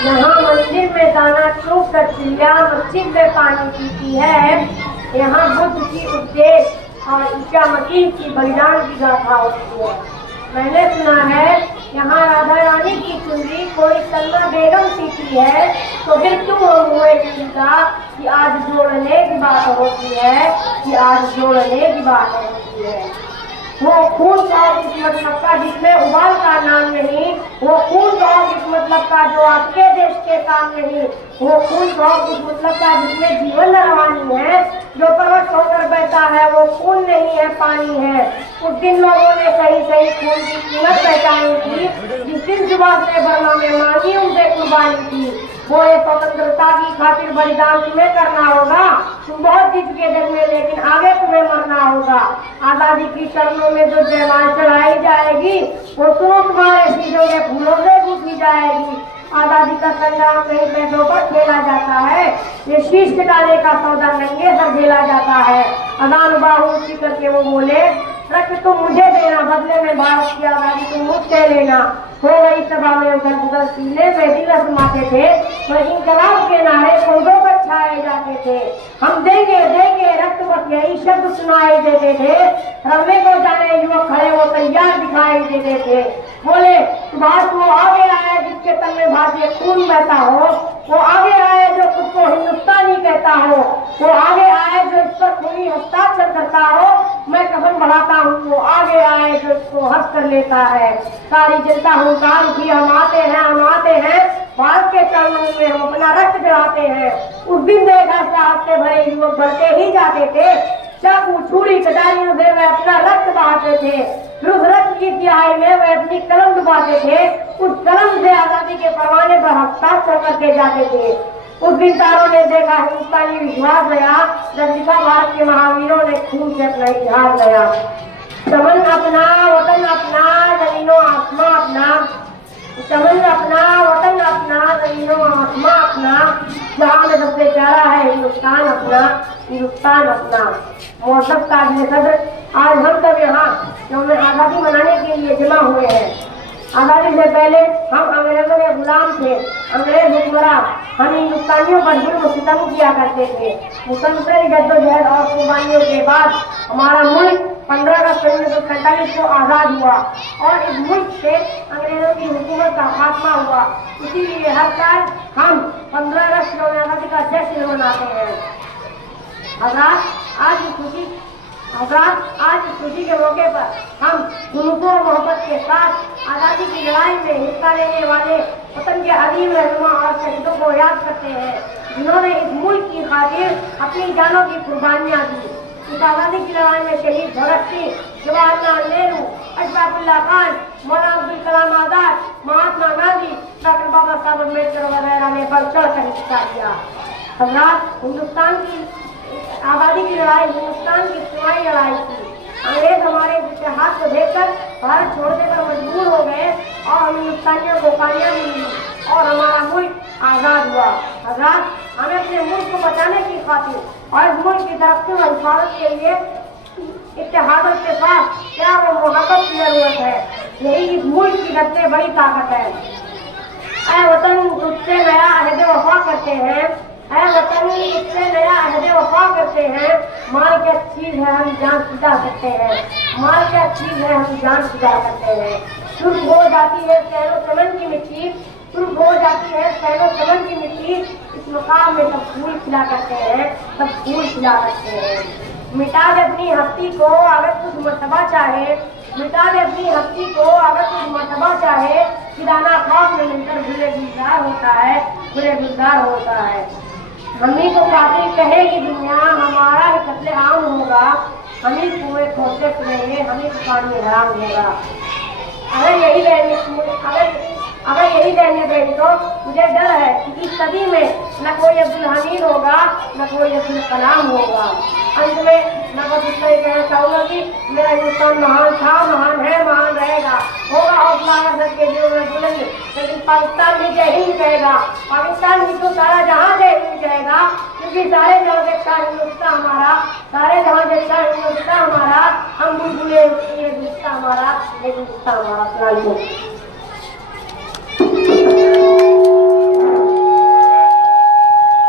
यहाँ मंदिर में दाना चुग कर चिड़िया मस्जिद में पानी पीती है। यहाँ बुद्ध की उपदेश और ईसा मसीह की बलिदान की गाथा होती है। मैंने सुना है यहाँ राधा रानी की चुनरी कोई सलमा बेगम सीखी है, तो फिर क्यों हम हुए चिंता कि आज जोड़ने की बात होती है, कि आज जोड़ने की बात होती है। वो खून का इस मतलब का जिसमें उबाल का नाम नहीं, वो खून का इस मतलब का जो आपके देश के काम नहीं, वो खून का इस मतलब का जिसमें जीवन रवानी है, जो परवश होकर बहता है वो खून नहीं है पानी है। उस दिन लोगों ने सही सही खून की कीमत पहचानी थी, जिस दिन सुबह से बर्मा में मांगी उनसे कुर्बानी थी। वो ये स्वतंत्रता की खातिर बलिदान तुम्हें करना होगा। तुम बहुत जीत के जग में, लेकिन आगे तुम्हें मरना होगा। आजादी की चरणों में जो जयमाल चढ़ाई जाएगी, वो सुनो तुम्हारे शीशों के फूलों से गूंथी जाएगी। आजादी का संग्राम कहीं पैसों पर खेला जाता है, ये शीश कटाने का सौदा नंगे सर झेला जाता है। अदान बाहु ऊंची करके वो बोले, रक्त तुम मुझे देना, बदले में भारत की आजादी तुम मुझसे लेना। हो गई सभा में उधर उधर सीने पे दिल रसमाते थे, तो इंकलाब के नारे पौधों पर छाए जाते थे। हम देंगे देंगे रक्त बस यही शब्द सुनाई देते थे। रमने को जाने युवक खड़े वो तैयार दिखाई देते थे। बोले सुभाष वो आगे आए जिसके तन में भारतीय खून बहता हो, वो आगे आए जो खुद को हिंदुस्तानी कहता हो, वो आगे आए जो इस पर खूनी हस्ताक्षर करता हो। मैं कफन बढ़ाता हूँ, वो आगे आए जो इसको हस्त कर लेता है। सारी जनता हुंकार की हम आते हैं भारत के चरणों में हम अपना रक्त चढ़ाते हैं। उस दिन देखा साहब से भरे युवक बढ़ते ही जाते थे, चाकू छुरी कटारियों से वे अपना रक्त बहाते थे। फिर उस रक्त की स्याही में वे अपनी कलम डुबाते थे, उस कलम से आजादी के परवाने पर हस्ताक्षर करते जाते थे। उस दिन तारों ने देखा हिंदुस्तानी विश्वास गया, जब लिखा भारत के महावीरों ने खून से अपना इतिहास गया। चमन अपना वतन अपना जमीनो आसमां अपना, चमन अपना वतन अपना जमीनो आसमां अपना, जहाँ में सबसे प्यारा है हिंदुस्तान अपना, हिंदुस्तान अपना। मौसम काबिल सदर, आज हम सब यहाँ यौम आज़ादी मनाने के लिए जमा हुए हैं। आज़ादी से पहले हम अंग्रेजों के गुलाम थे। अंग्रेज हुक्मरान हम हिंदुस्तानियों पर जुल्म सितम किया करते थे। मुसलसल जद्दोजहद और कुर्बानियों के बाद हमारा मुल्क 15 अगस्त 1947 को आज़ाद हुआ और इस मुल्क से अंग्रेजों की हुकूमत का खात्मा हुआ। इसीलिए हर साल हम 15 अगस्त यौम आज़ादी का जश्न मनाते हैं। हज़रात, आज इस खुशी के मौके पर हम जुनून और मोहब्बत के साथ आज़ादी की लड़ाई में हिस्सा लेने वाले वतन के अजीम रहनुमा और शहीदों को याद करते हैं, जिन्होंने इस मुल्क की खातिर अपनी जानों की कुर्बानियाँ दी। इस आज़ादी की लड़ाई में शहीद भगत सिंह, जवाहरलाल नेहरू, अशफाक उल्लाह खान, मौलाना अब्दुल कलाम आजाद, महात्मा गांधी, डॉक्टर बाबा साहब अम्बेडकर वगैरह ने बढ़ चढ़ कर हिस्सा लिया। हज़रात, हिंदुस्तान की आज़ादी की लड़ाई हिंदुस्तान की इज्तिमाई लड़ाई थी। अंग्रेज हमारे इतिहास को देखकर भारत छोड़ने पर मजबूर हो गए और हम हिंदुस्तानियों को कामयाबी मिली और हमारा मुल्क आज़ाद हुआ। हज़रात, हमें अपने मुल्क को बचाने की खातिर और इस मुल्क की तरक्की और हिफाजत के लिए इत्तेहाद और इत्तेफाक, प्यार और मोहब्बत की जरूरत है। यही इस मुल्क की सबसे बड़ी ताकत है। ऐ वतन तुझसे नया अहद वफा करते हैं, ऐ वतन तुझसे नया अहद वफा करते हैं। माल क्या चीज है हम जान फिदा करते हैं, माल क्या चीज है हम जान फिदा करते हैं। शुरू हो जाती है सैरो चमन की मिट्टी, शुरू हो जाती है सैरो चमन की मिट्टी। इस मकाम में सब फूल खिला करते हैं, सब फूल खिला करते हैं। मिटा दे अपनी हस्ती को अगर कुछ मर्तबा चाहे, मिटा दे अपनी हस्ती को अगर कुछ मर्तबा चाहे। किराना खाक में मिलकर गुले गुलजार होता है, गुले गुलजार होता है। हमी को कातिल कहेगी दुनिया, हमारा ही कत्ले आम होगा। हमी कुएं खोदते फिरेंगे, हमी को पानी हराम होगा। अगर यही रहने गई तो मुझे डर है कि इस सदी में न कोई अब्दुल हमीद होगा, न कोई अब्दुल कलाम होगा। अंत में मैं बस इतना ही कहना चाहूँगा कि मेरा हिंदुस्तान महान था, महान है, महान रहेगा। होगा हौसला अगर सबके दिलों में बुलंद, लेकिन पाकिस्तान भी जय हिंद कहेगा। पाकिस्तान भी तो सारा जहाँ जय हिंद कहेगा, क्योंकि सारे जहाँ देखता हिंदुस्तान हमारा, सारे जहाँ देखता हिंदुस्तान हमारा। हम बुलबुले हमारा, लेकिन हमारा।